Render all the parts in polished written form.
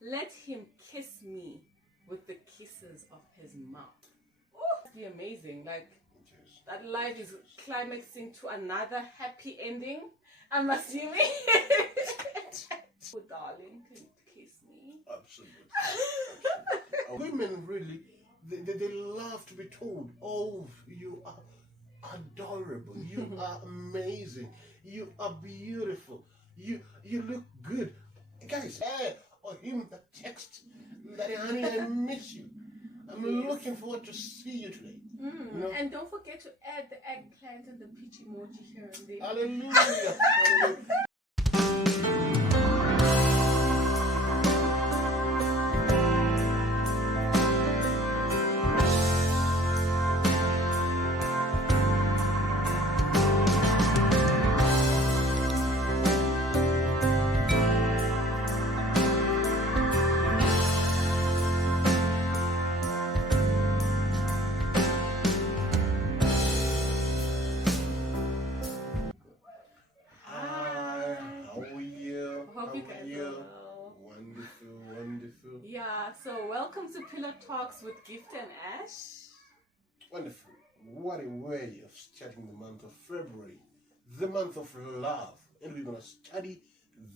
Let him kiss me with the kisses of his mouth. Oh, that'd be amazing. Like, that life is climaxing to another happy ending. I'm assuming. Oh, darling, can you kiss me? Absolutely. Women really, they love to be told, oh, you are adorable, you are amazing, you are beautiful, you look good. Guys, her or him that text, that honey, I miss you. I'm looking forward to see you today. You know? And don't forget to add the eggplant and the peach emoji here and there. Hallelujah. Hallelujah. Wonderful. Yeah, so welcome to Pillow Talks with Gift and Ash. Wonderful. What a way of starting the month of February, the month of love. And we're going to study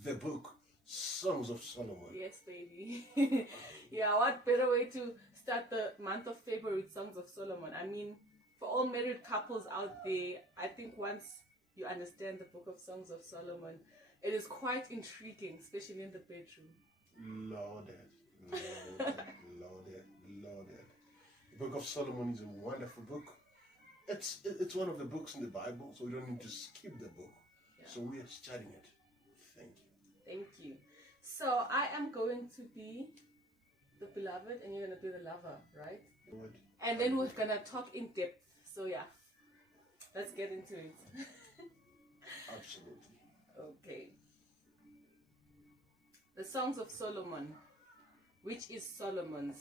the book, Songs of Solomon. Yes, baby. Yeah, what better way to start the month of February with Songs of Solomon? I mean, for all married couples out there, I think once you understand the book of Songs of Solomon, it is quite intriguing, especially in the bedroom. Loaded. The Book of Solomon is a wonderful book. It's one of the books in the Bible, so we don't need to skip the book. Yeah. So we are studying it. Thank you. Thank you. So I am going to be the beloved and you're going to be the lover, right? Good. And then we're going to talk in depth. So yeah, let's get into it. Absolutely. Okay. The Songs of Solomon, which is Solomon's.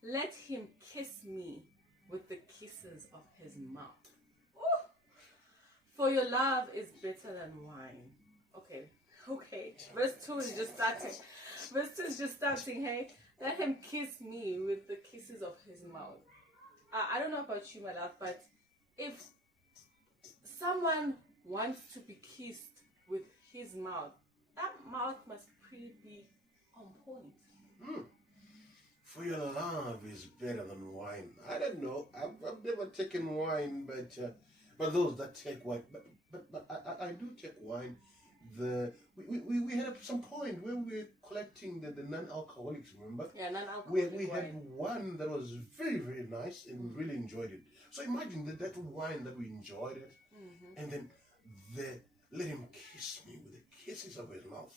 Let him kiss me with the kisses of his mouth. Ooh. For your love is better than wine. Okay. Verse 2 is just starting. Hey, let him kiss me with the kisses of his mouth. I don't know about you, my love, but if someone wants to be kissed with his mouth, that mouth must pretty be on point. For your love is better than wine. I don't know. I've never taken wine, but those that take wine, but I do take wine. We had some point where we were collecting the non-alcoholics. Remember? Yeah, non-alcoholic. We had one that was very, very nice, and we really enjoyed it. So imagine that wine that we enjoyed it, and then let him kiss me with the kisses of his mouth.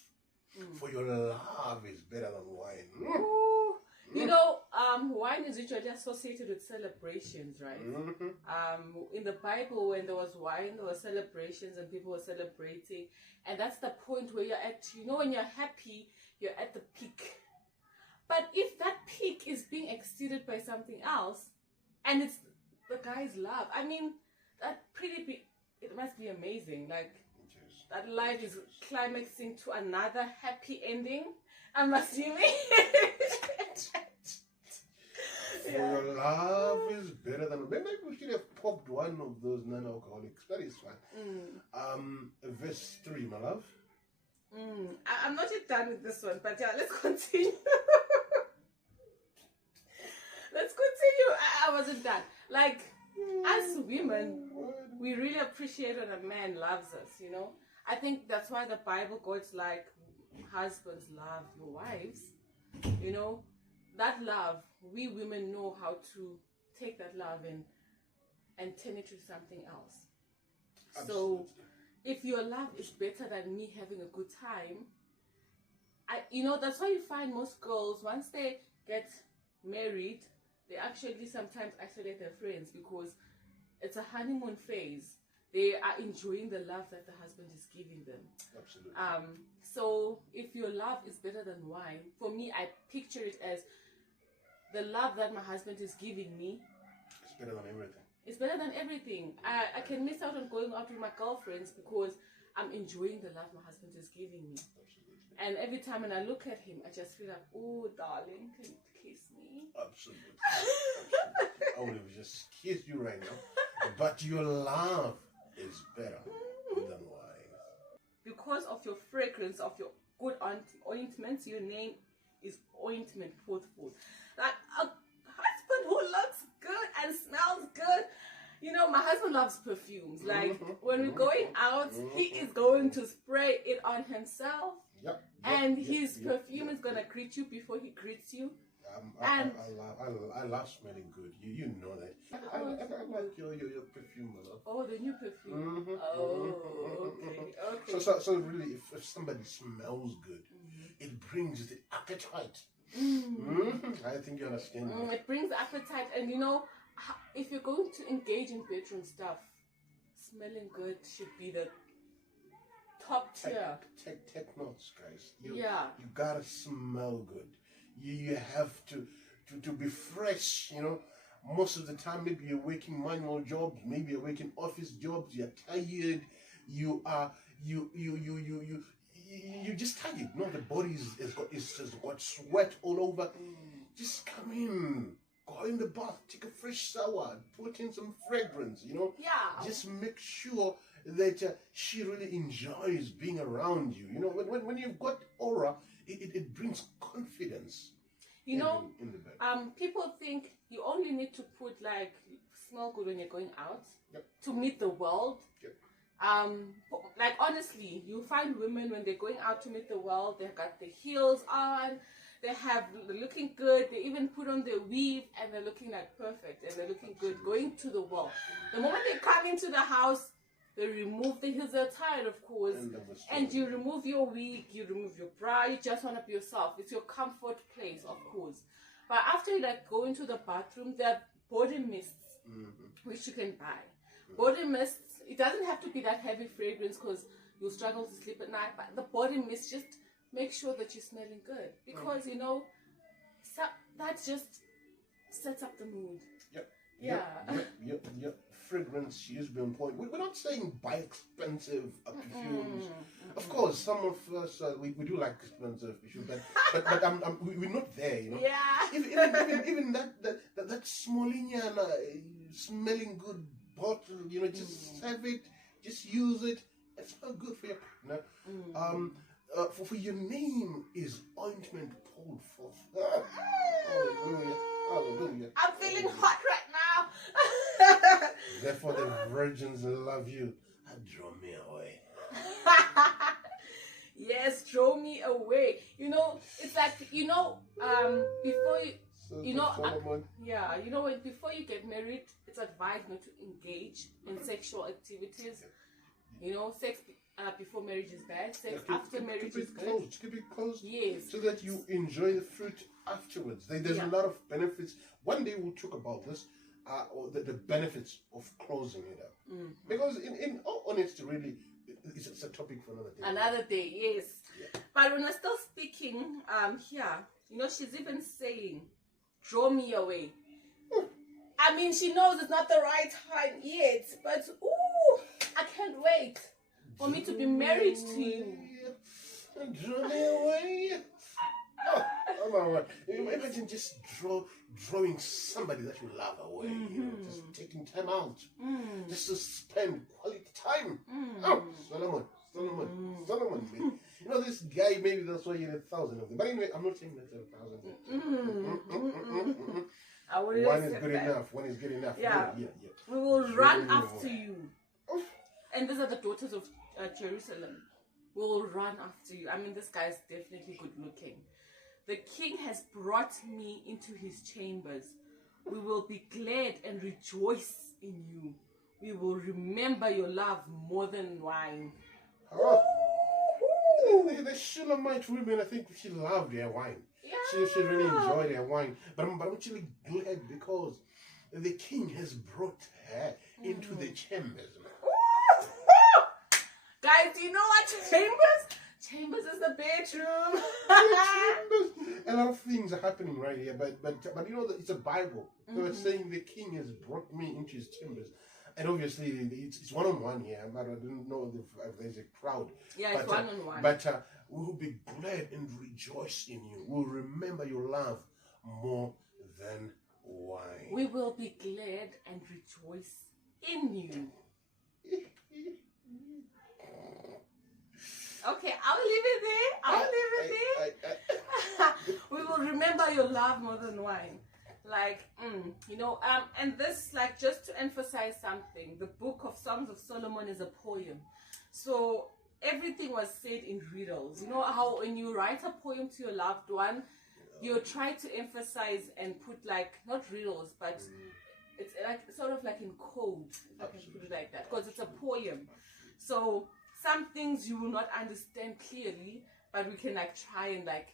For your love is better than wine. Ooh. You know, wine is usually associated with celebrations, right? In the Bible, when there was wine, there were celebrations and people were celebrating. And that's the point where you're at, when you're happy, you're at the peak. But if that peak is being exceeded by something else, and it's the guy's love, I mean, it must be amazing. Like, that life is climaxing to another happy ending. I'm assuming. For your love is better than. Maybe we should have popped one of those non-alcoholics. That is fine. Verse 3, my love. I'm not yet done with this one, but yeah, let's continue. Let's continue. I wasn't done. Like, as women, we really appreciate when a man loves us, I think that's why the Bible goes like, husbands, love your wives. That love, we women know how to take that love and turn it to something else. Absolutely. So if your love is better than me having a good time, that's why you find most girls, once they get married, they actually sometimes isolate their friends because it's a honeymoon phase. They are enjoying the love that the husband is giving them. Absolutely. So if your love is better than wine, for me, I picture it as the love that my husband is giving me. It's better than everything. It's better than everything. I can miss out on going out with my girlfriends because I'm enjoying the love my husband is giving me. Absolutely. And every time when I look at him, I just feel like, oh, darling, can you kiss me? Absolutely. I would have just kissed you right now. But your laugh is better than wine. Because of your fragrance, of your good ointments, your name is Ointment Forthful. Like a husband who looks good and smells good. You know, my husband loves perfumes. Like when we're going out, he is going to spray it on himself. And his perfume is gonna greet you before he greets you. I love smelling good. You know that. I like your perfume a lot. Oh, the new perfume. Oh, okay. So really, if somebody smells good, it brings the appetite. I think you understand. It brings appetite, and you know, if you're going to engage in bedroom stuff, smelling good should be the top tier. Take notes, guys. You gotta smell good. You have to be fresh, you know. Most of the time, maybe you're working manual jobs, maybe you're working office jobs, you're tired, you just tired. You know, the body is got sweat all over. Just come in, go in the bath, take a fresh shower, put in some fragrance, you know. Yeah. Just make sure that she really enjoys being around you. You know, when you've got aura, it brings confidence. You know, in the bed. People think you only need to put like smell good when you're going out to meet the world. Like honestly, you find women when they're going out to meet the world, they've got the heels on, they're looking good, they even put on their weave and they're looking like perfect and they're looking good going to the world. The moment they come into the house, they remove the heels, they're tired of course, and you remove your wig, you remove your bra, you just want to be yourself. It's your comfort place, of course. But after you like go into the bathroom, there are body mists which you can buy. Body mists, it doesn't have to be that heavy fragrance because you'll struggle to sleep at night, but the body mist just make sure that you're smelling good, because you know that just sets up the mood. Yep. Fragrance is being point. We're not saying buy expensive perfumes. Of course, some of us we do like expensive perfumes, but we're not there, you know. Yeah. Even that Smolinian smelling good bottle, you know, just have it, just use it. It's not good for your partner. For your name is Ointment Poured Forth. Hallelujah. I'm feeling hot right now. Therefore, the virgins love you. Draw me away. Yes, draw me away. You know, it's like, you know, before you, you know, before you get married, it's advised not to engage in sexual activities. You know, sex before marriage is bad. Sex after marriage is good. Keep it closed. Yes. So that you enjoy the fruit afterwards. There's a lot of benefits. One day we'll talk about this, or the benefits of closing it up. Because in all honesty, really, it's a topic for another day. Another day, yes. Yeah. But when we're still speaking, here, you know, she's even saying, draw me away. I mean, she knows it's not the right time yet, but ooh, I can't wait for me to be married to you. Draw me away. Imagine just drawing somebody that you love away. You know, just taking time out, just to spend quality time. Oh, Solomon. You know, this guy, maybe that's why you had 1,000 of them. But anyway, I'm not saying that's 1,000. One is good enough. One is good enough. Yeah. We will run after you. And these are the daughters of Jerusalem. We will run after you. I mean, this guy is definitely good looking. The king has brought me into his chambers. We will be glad and rejoice in you. We will remember your love more than wine. The Shulamite women, I think she loved their wine. Yeah. She really enjoyed their wine. But I'm actually glad because the king has brought her into the chambers. Guys, do you know what chambers? Chambers is the bedroom. A lot of things are happening right here, but you know that it's a Bible. So it's saying the king has brought me into his chambers. And obviously, it's one-on-one here. I don't know if there's a crowd. Yeah, it's one-on-one. But We will be glad and rejoice in you. We'll remember your love more than wine. We will be glad and rejoice in you. Okay, I'll leave it there. We will remember your love more than wine. Like, and this, like, just to emphasize something, the book of Songs of Solomon is a poem. So everything was said in riddles. You know how when you write a poem to your loved one, you try to emphasize and put, like, not riddles, but it's like sort of like in code, if I can put it like that, because it's a poem. So some things you will not understand clearly, but we can, like, try and, like,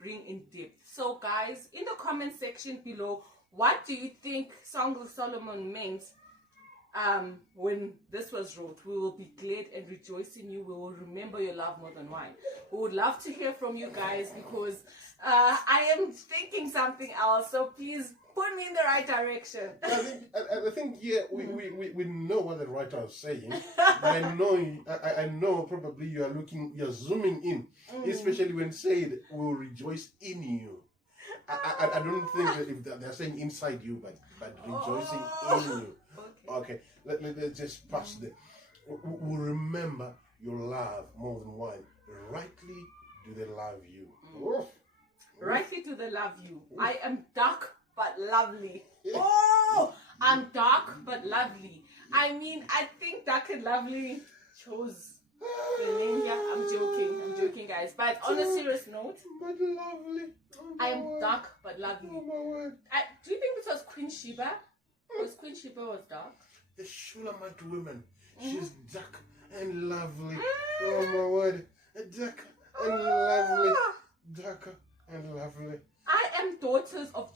bring in depth. So guys, in the comment section below, what do you think Song of Solomon meant when this was wrote? We will be glad and rejoice in you. We will remember your love more than wine. We would love to hear from you guys, because I am thinking something else, so please put me in the right direction. I think we know what the writer is saying. But I know probably you're zooming in, especially when said we will rejoice in you. I don't think that if they're saying inside you, but rejoicing in you. Okay, let's just pass there. We'll remember your love more than wine. Rightly do they love you. Rightly do they love you. I am dark but lovely. Oh, I'm dark but lovely. I mean, I think Dark and Lovely chose the name here. I'm joking, guys. But on a serious note, but lovely. I am dark but lovely. Do you think this was Queen Sheba? Because Queen Sheba was dark. The Shulamite woman, she's dark and lovely. Oh my word, dark and lovely, darker and lovely. I am daughters of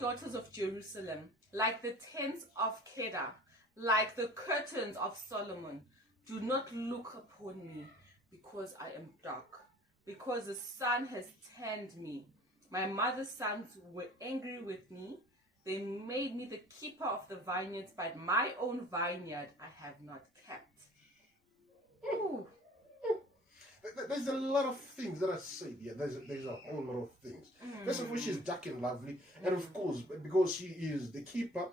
daughters of Jerusalem, like the tents of Kedar, like the curtains of Solomon. Do not look upon me, because I am dark, because the sun has tanned me. My mother's sons were angry with me. They made me the keeper of the vineyards, but my own vineyard I have not kept. Ooh. There's a lot of things that are said here. There's a whole lot of things. First of all, she's dark and lovely. And of course, because she is the keeper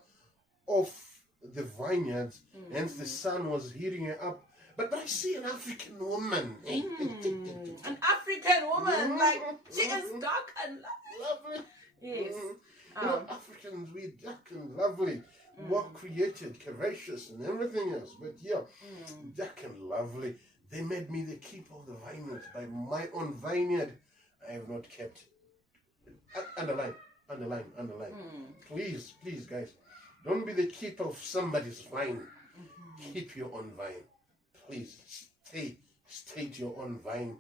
of the vineyards, hence the sun was heating her up. But I see an African woman. An African woman, like, she is dark and lovely. Yes. You know, Africans, we're dark and lovely, well created, curvaceous, and everything else. But yeah, dark and lovely. They made me the keeper of the vineyards. By my own vineyard, I have not kept. Underline. Please, guys, don't be the keeper of somebody's vine. Keep your own vine. Please, stay to your own vine.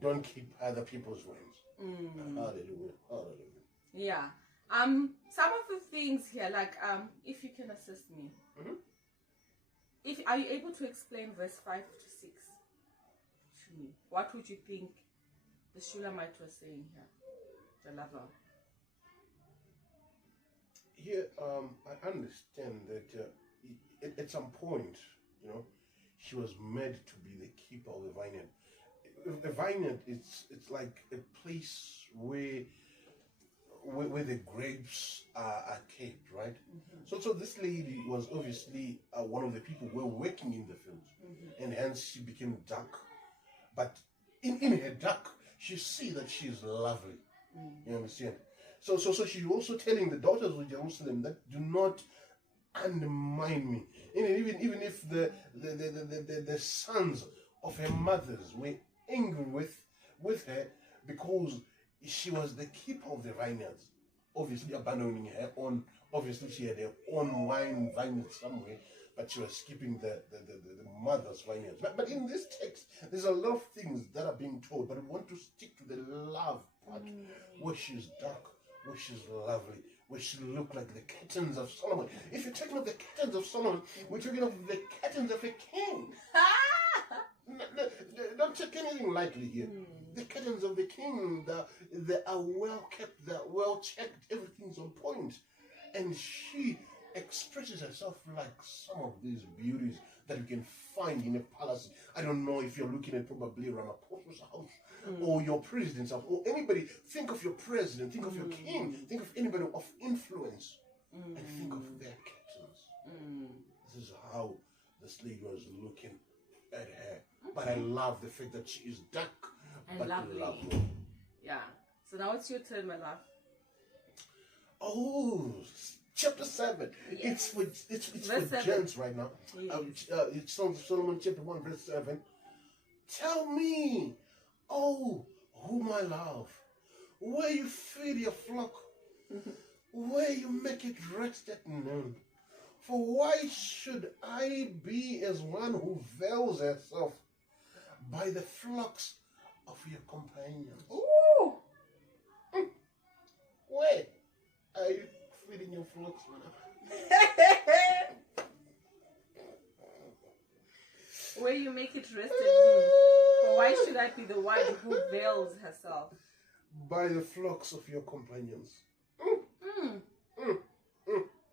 Don't keep other people's vines. Hallelujah. Yeah. Some of the things here, like, if you can assist me, are you able to explain verse 5 to 6 to me? What would you think the Shulamite was saying here, the lover? Here, I understand that at some point, she was made to be the keeper of the vineyard. The vineyard, it's like a place where the grapes are kept, right? So this lady was obviously one of the people who were working in the fields, and hence she became dark. But in her dark, she see that she is lovely. You understand? So she's also telling the daughters of Jerusalem that do not undermine me. Even if the sons of her mothers were angry with her because she was the keeper of the vineyards, obviously abandoning her own. Obviously, she had her own vineyard somewhere, but she was keeping the mother's vineyards. But in this text, there's a lot of things that are being told, but we want to stick to the love part, where she's dark, where she's lovely, where she looked like the curtains of Solomon. If you're talking of the curtains of Solomon, we're talking of the curtains of a king. Don't take anything lightly here. The curtains of the king, they are well kept, they're well checked, everything's on point. And she, expresses herself like some of these beauties that you can find in a palace. I don't know if you're looking at probably Ramaphosa's house or your president's house or anybody. Think of your president, think of your king, think of anybody of influence, and think of their curtains. This is how this lady was looking at her. But I love the fact that she is dark and but lovely. Yeah. So now it's your turn, my love. Oh, chapter 7. Yes. It's Verse for 7. gents right now. Yes. It's Song of Solomon chapter 1 verse 7. Tell me, oh, whom I love, where you feed your flock, where you make it rest at noon. For why should I be as one who veils herself by the flocks of your companions? Ooh. Where are you feeding your flocks, man? Where you make it rest at noon. For why should I be the one who veils herself? By the flocks of your companions.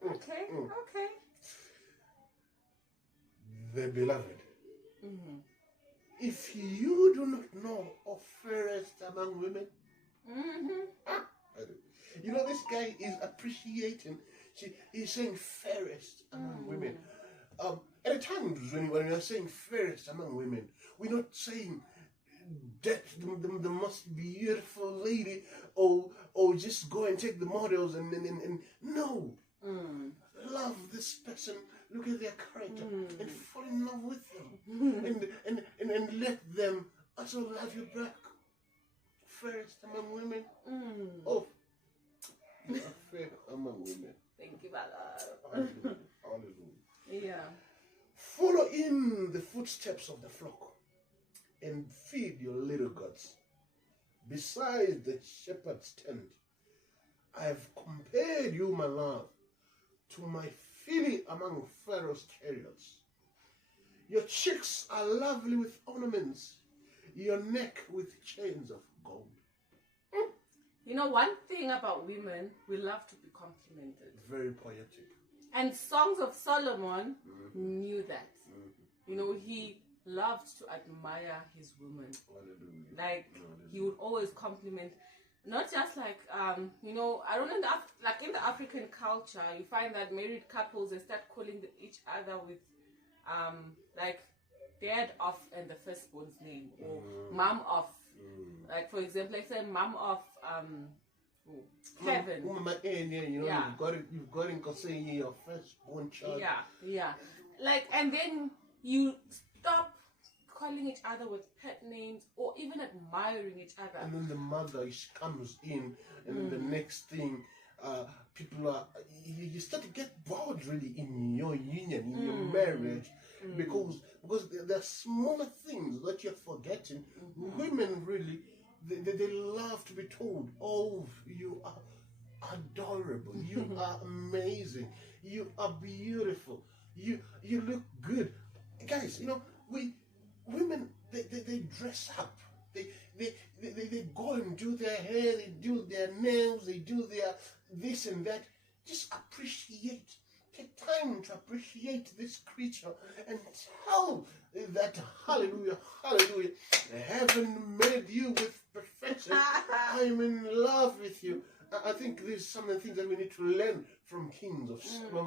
Okay, okay. The beloved. If you do not know of fairest among women, you know, this guy is appreciating. He's saying fairest among women. At times when we are saying fairest among women, we're not saying that the most beautiful lady or just go and take the models and no. Love this person, look at their character and fall in love with them and let them also love you back. Fairest among women. Oh, you are fair among women. Thank you, my love. Hallelujah. Hallelujah. Yeah. Follow in the footsteps of the flock and feed your little goats. Besides the shepherd's tent, I have compared you, my love, to my filly among Pharaoh's chariots. Your cheeks are lovely with ornaments, your neck with chains of gold. You know, one thing about women, we love to be complimented. Very poetic. And Songs of Solomon knew that. You know, he loved to admire his woman. Hallelujah. Like, he would always compliment, not just like, you know, I don't know, like in the African culture, you find that married couples, they start calling each other with, like, dad of and the firstborn's name, or mom of. Like, for example, like say mom of Kevin. You know, you've got in saying your firstborn child. Yeah. Like, and then you stop calling each other with pet names or even admiring each other. And then the mother comes in, and then the next thing, people are, you start to get bored really in your union, in your marriage, because there are smaller things that you're forgetting. Women really, they love to be told, oh, you are adorable, you are amazing, you are beautiful, you look good. Guys, you know, women, they dress up, they go and do their hair, they do their nails, they do their this and that. Just appreciate. Take time to appreciate this creature and tell that hallelujah, hallelujah, heaven made you with perfection. I'm in love with you. I think there's some of the things that we need to learn from kings of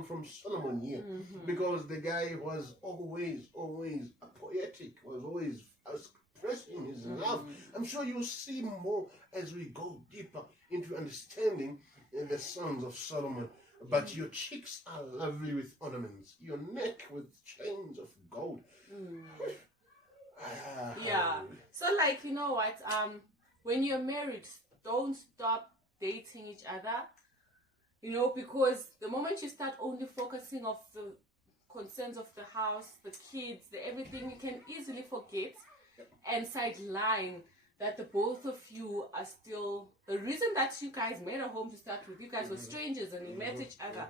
from Solomon here, because the guy was always poetic, was always expressing his love. I'm sure you'll see more as we go deeper into understanding the Songs of Solomon. But your cheeks are lovely with ornaments, your neck with chains of gold. Yeah. So, like, you know what? When you're married, don't stop dating each other. You know, because the moment you start only focusing on the concerns of the house, the kids, the everything, you can easily forget and sideline that the both of you are still the reason that you guys made a home to start with. You guys were strangers and you met each other,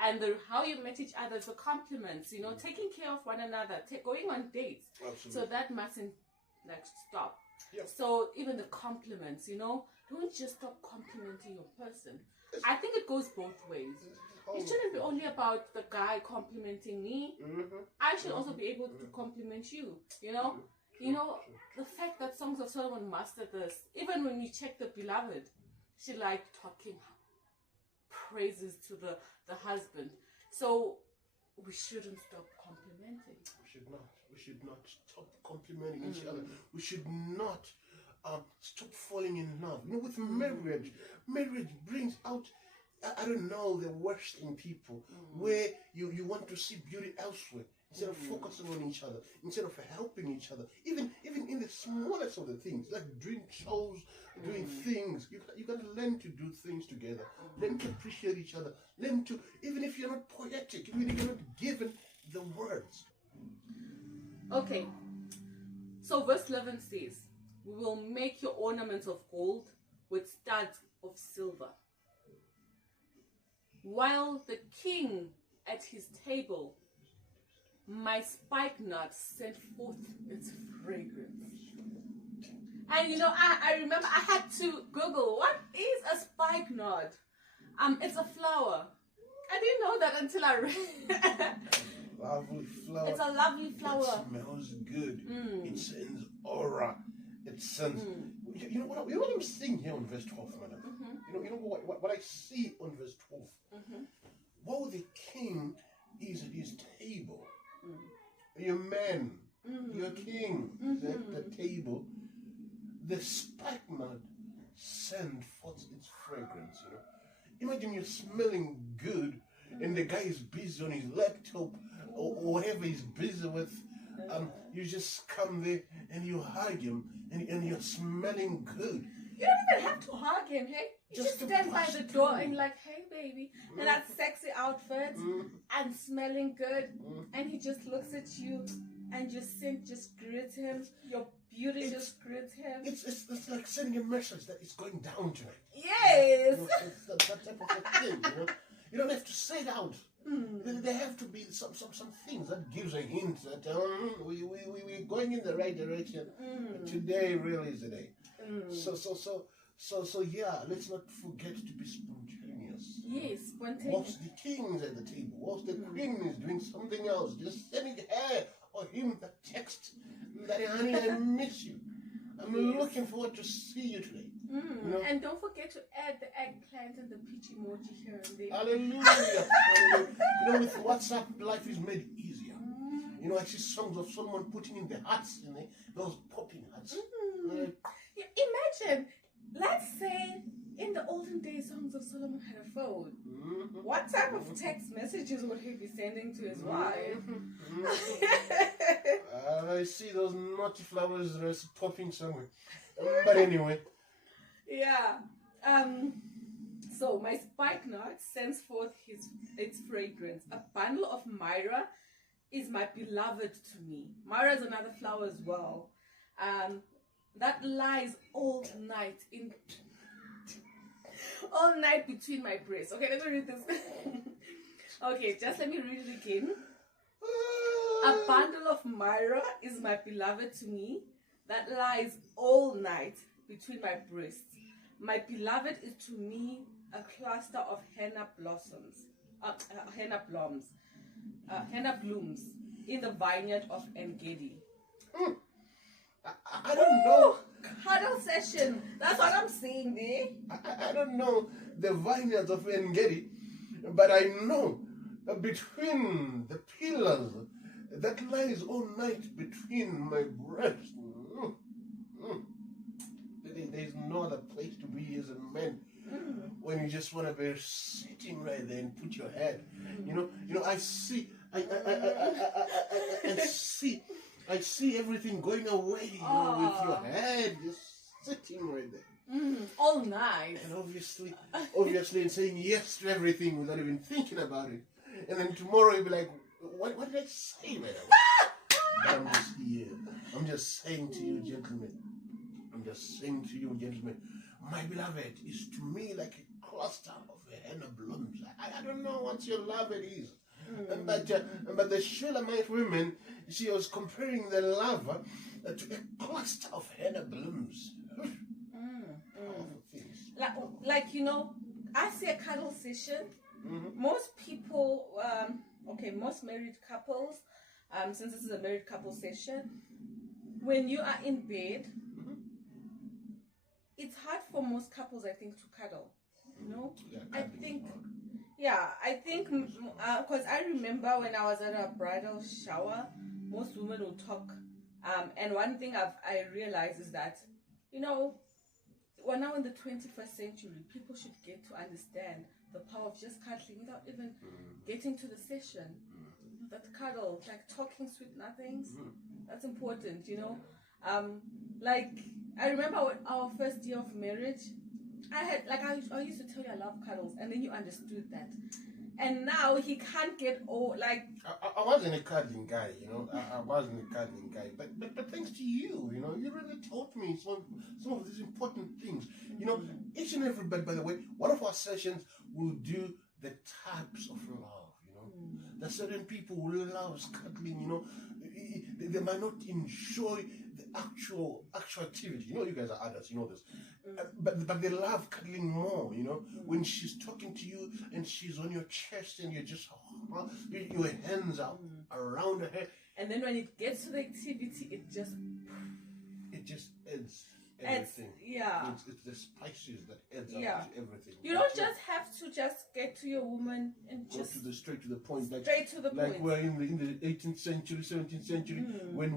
and how you met each other is the compliments, you know, taking care of one another, going on dates. Absolutely. So that mustn't like stop. Yep. So even the compliments, you know, don't just stop complimenting your person. I think it goes both ways. It shouldn't be only about the guy complimenting me. I should also be able to compliment you. You know, the fact that Songs of Solomon mastered this. Even when you check the Beloved, she liked talking praises to the husband. So we shouldn't stop complimenting. We should not. We should not stop complimenting each other. We should not stop falling in love. You know, with marriage, marriage brings out, I don't know, the worst in people, where you want to see beauty elsewhere instead of focusing on each other, instead of helping each other, even in the smallest of the things, like doing chores, doing things. You got to learn to do things together, learn to appreciate each other, learn to, even if you're not poetic, even if you're not given the words. Okay, so verse 11 says, we will make your ornaments of gold with studs of silver. While the king at his table, my spikenard sent forth its fragrance. And you know, I remember I had to Google, what is a spikenard? It's a flower. I didn't know that until I read. Lovely flower. It's a lovely flower. It smells good. It sends aura. It sends. You know what I'm seeing here on verse 12, madam? You know what I see on verse 12. While the king is at his table, your man, your king is at the table, the spikenard sends forth its fragrance. You know, imagine you're smelling good, and the guy is busy on his laptop or whatever he's busy with. You just come there and you hug him, and you're smelling good. You don't even have to hug him, hey? You just stand by the door and like, hey baby, and that sexy outfit and smelling good, and he just looks at you and your scent just greets him, your beauty just greets him. It's like sending a message that it's going down tonight. Yes. You know, it's that type of a thing, you know. You don't have to say it out. There have to be some things that gives a hint that we're going in the right direction. Today really is the day. So yeah, let's not forget to be spontaneous. Yes, spontaneous. Whilst the king is at the table, whilst the queen is doing something else, just sending her or him that text that, honey, I miss you. I'm looking forward to see you today. You know? And don't forget to add the eggplant and the peach emoji here and there. Hallelujah. Hallelujah. You know, with WhatsApp, life is made easier. You know, I see Songs of Solomon putting in the hearts, you know, those popping hearts. Imagine, let's say in the olden days, Songs of Solomon had a phone. What type of text messages would he be sending to his wife? I see those naughty flowers popping somewhere. But anyway. Yeah. So my spikenard sends forth its fragrance. A bundle of myrrh is my beloved to me. Myrrh is another flower as well. That lies all night between my breasts. Okay, let me read this. Okay, just let me read it again. A bundle of myrrh is my beloved to me, that lies all night between my breasts. My beloved is to me a cluster of henna blooms in the vineyard of En-Gedi. I don't know. Cuddle session. That's what I'm saying there. I don't know the vineyards of En-Gedi, but I know between the pillars that lies all night between my breasts. There's no other place to be as a man when you just want to be sitting right there and put your head. You know. I see everything going away. You know, with your head just sitting right there. All night. And obviously, and saying yes to everything without even thinking about it. And then tomorrow you'll be like, what did I say, man? But I'm just here. I'm just saying to you, gentlemen. My beloved is to me like a cluster of henna blooms. I don't know what your beloved is. But the Shulamite women, she was comparing the lava to a cluster of henna blooms. Powerful things. Like, you know, I see a cuddle session. Most people, most married couples, since this is a married couple session, when you are in bed, it's hard for most couples, I think, to cuddle. You know, I think because I remember when I was at a bridal shower, most women will talk, and one thing I realized is that, you know, we're now in the 21st century. People should get to understand the power of just cuddling without even getting to the session. That cuddle, like talking sweet nothings, that's important, you know. Like, I remember our first year of marriage, I used to tell you I love cuddles, and then you understood that. And now he can't get I wasn't a cuddling guy, you know. I wasn't a cuddling guy, but thanks to you, you know, you really taught me some of these important things. You know, each and every, by the way, one of our sessions will do the types of love. You know, there's certain people who love cuddling. You know, they might not enjoy the actual activity. You know, you guys are adults, you know this. But they love cuddling more, you know, when she's talking to you and she's on your chest and you're just, your hands are around her. And then when it gets to the activity, it just adds everything. It's the spices that adds up to everything. You don't just have to just get to your woman and just go straight to the point. Like we're in the 18th century, 17th century, when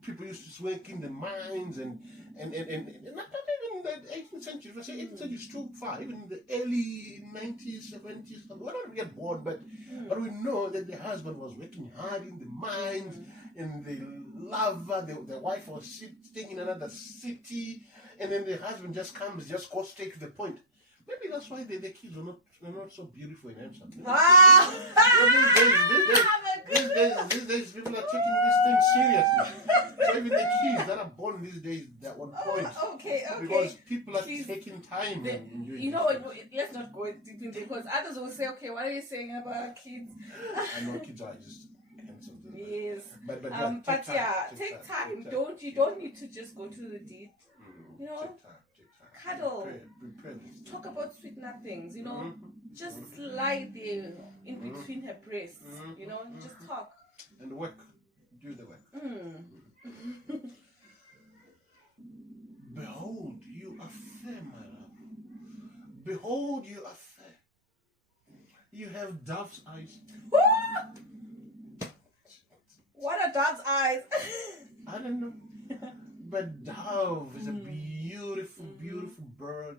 people used to swank in the mines and not even in the 18th century. If I say 18th century is too far, even in the early 90s, 70s, we're not yet born, but we know that the husband was working hard in the mines, in the lava, the wife was sitting in another city, and then the husband just goes straight to the point. Maybe that's why the kids are not so beautiful and handsome. These days, people are taking this thing seriously. So even the kids that are born these days, they're on point. Okay. Because people are taking time. You know what? Let's not go deep into it, because others will say, okay, what are you saying about kids? I know kids are just handsome. Yes. But take time. You don't need to just go to the deed. You know, cuddle, talk about sweet nothings, you know, just lie there in between her breasts, you know, just talk. And do the work. Behold, you are fair, my love. Behold, you are fair. You have dove's eyes. What are dove's eyes? I don't know. But dove is a beautiful, beautiful bird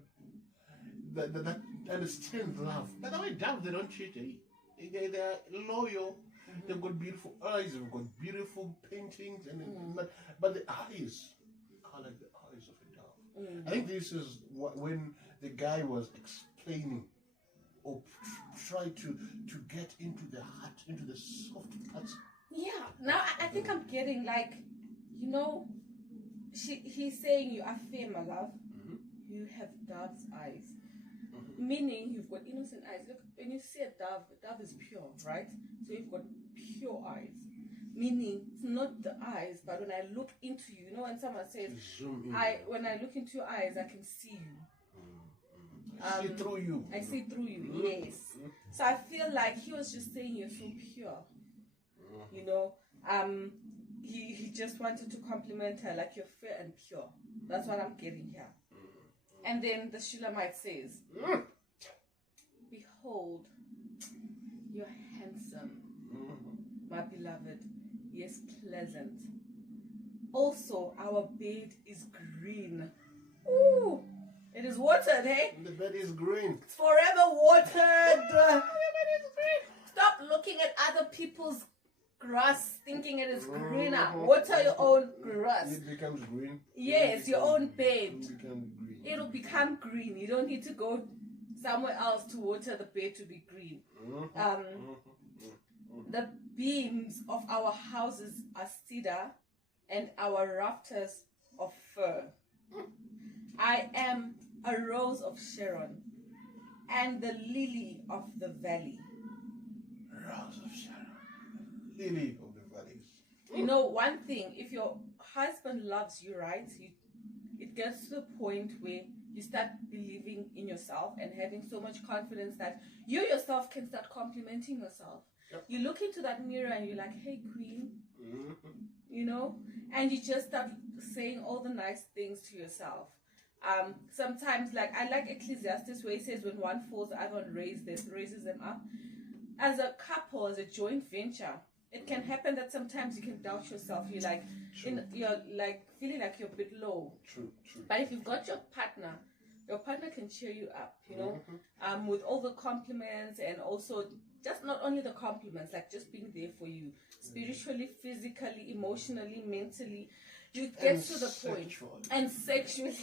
that understands love. By the way, doves, they don't cheat. They are loyal. They've got beautiful eyes. They've got beautiful paintings. But the eyes are like the eyes of a dove. I think this is when the guy was explaining or tried to get into the heart, into the soft parts. Yeah. Now I think I'm getting, like, you know, he's saying you are fair, my love. You have dove's eyes. Meaning you've got innocent eyes. Look, when you see a dove is pure, right? So you've got pure eyes. Meaning it's not the eyes, but when I look into you, you know, when someone says, when I look into your eyes, I can see you. I see through you. I see through you, yes. So I feel like he was just saying you're so pure. You know, he just wanted to compliment her, like, you're fair and pure. That's what I'm getting here. And then the Shulamite says, behold, you're handsome, my beloved, yes, pleasant. Also, our bed is green. Ooh, it is watered, hey? The bed is green. It's forever watered. The bed is green. Stop looking at other people's grass thinking it is greener. Water your own grass. It becomes green. Yes, your own bed. It'll become green. You don't need to go somewhere else to water the bed to be green. The beams of our houses are cedar and our rafters of fir. I am a rose of Sharon and the lily of the valley. Rose of Sharon, lily of the valleys. You know, one thing, if your husband loves you, right, it gets to the point where you start believing in yourself and having so much confidence that you yourself can start complimenting yourself. Yep. You look into that mirror and you're like, hey, queen, Mm-hmm. you know, and you just start saying all the nice things to yourself. Sometimes, like, I like Ecclesiastes where it says when one falls, the other one raises them up. As a couple, as a joint venture, it can happen that sometimes you can doubt yourself. You're like, you're like feeling like you're a bit low. True. But if you've got your partner can cheer you up, you know, with all the compliments, and also just not only the compliments, like just being there for you, spiritually, physically, emotionally, mentally. You get to the point, and sexually,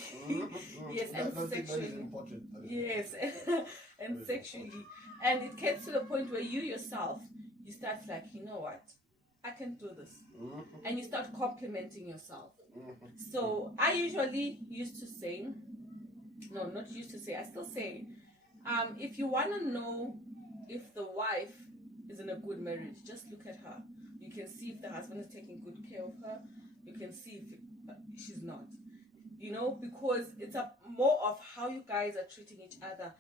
yes, and sexually, that is important. Yes, and sexually, and it gets to the point where you yourself, you start like, you know what, I can do this, and you start complimenting yourself. So I usually used to say, no, not used to say, I still say, if you want to know if the wife is in a good marriage, just look at her. You can see if the husband is taking good care of her. You can see if she's not, you know, because it's more of how you guys are treating each other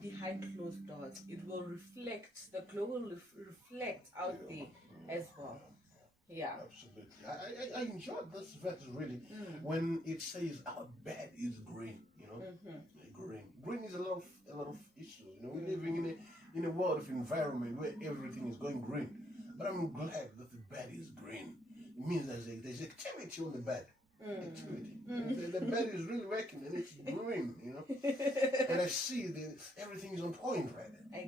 behind closed doors. It will reflect, the glow will reflect out there as well. Yeah, absolutely. I enjoyed this verse really when it says our bed is green. You know, green is a lot of issues. You know, we're living in a world of environment where everything is going green. But I'm glad that the bed is green. It means there's activity on the bed. Activity. The bed is really working and it's green, you know. And I see that everything is on point right now.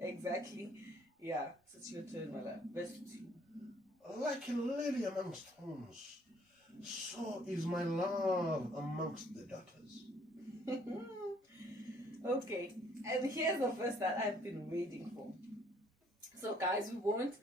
Exactly. Yeah. So it's your turn, Mala. Verse 2. Like a lily amongst thorns, so is my love amongst the daughters. Okay. And here's the verse that I've been waiting for. So guys, we won't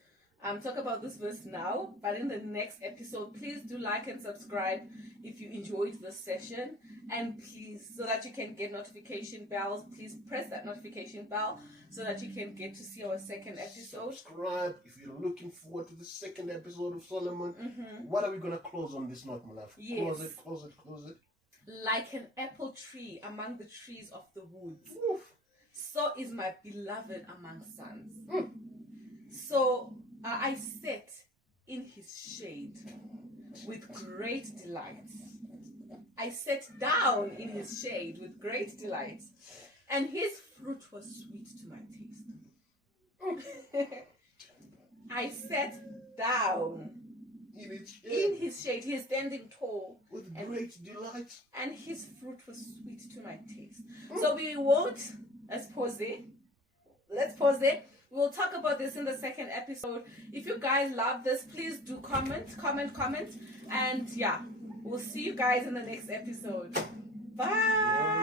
talk about this verse now, but in the next episode, please do like and subscribe if you enjoyed this session, and please, so that you can get notification bells, please press that notification bell so that you can get to see our second episode. Subscribe if you're looking forward to the second episode of Solomon. What are we going to close on this note, my love? Yes. Close it. Like an apple tree among the trees of the woods, Oof. so is my beloved among sons. So I sat in his shade with great delight. I sat down in his shade with great delight, and his fruit was sweet to my taste. I sat down in his shade. He is standing tall with great delight, and his fruit was sweet to my taste. So we won't. Let's pause there. We'll talk about this in the second episode. If you guys love this, please do comment. And yeah, we'll see you guys in the next episode. Bye.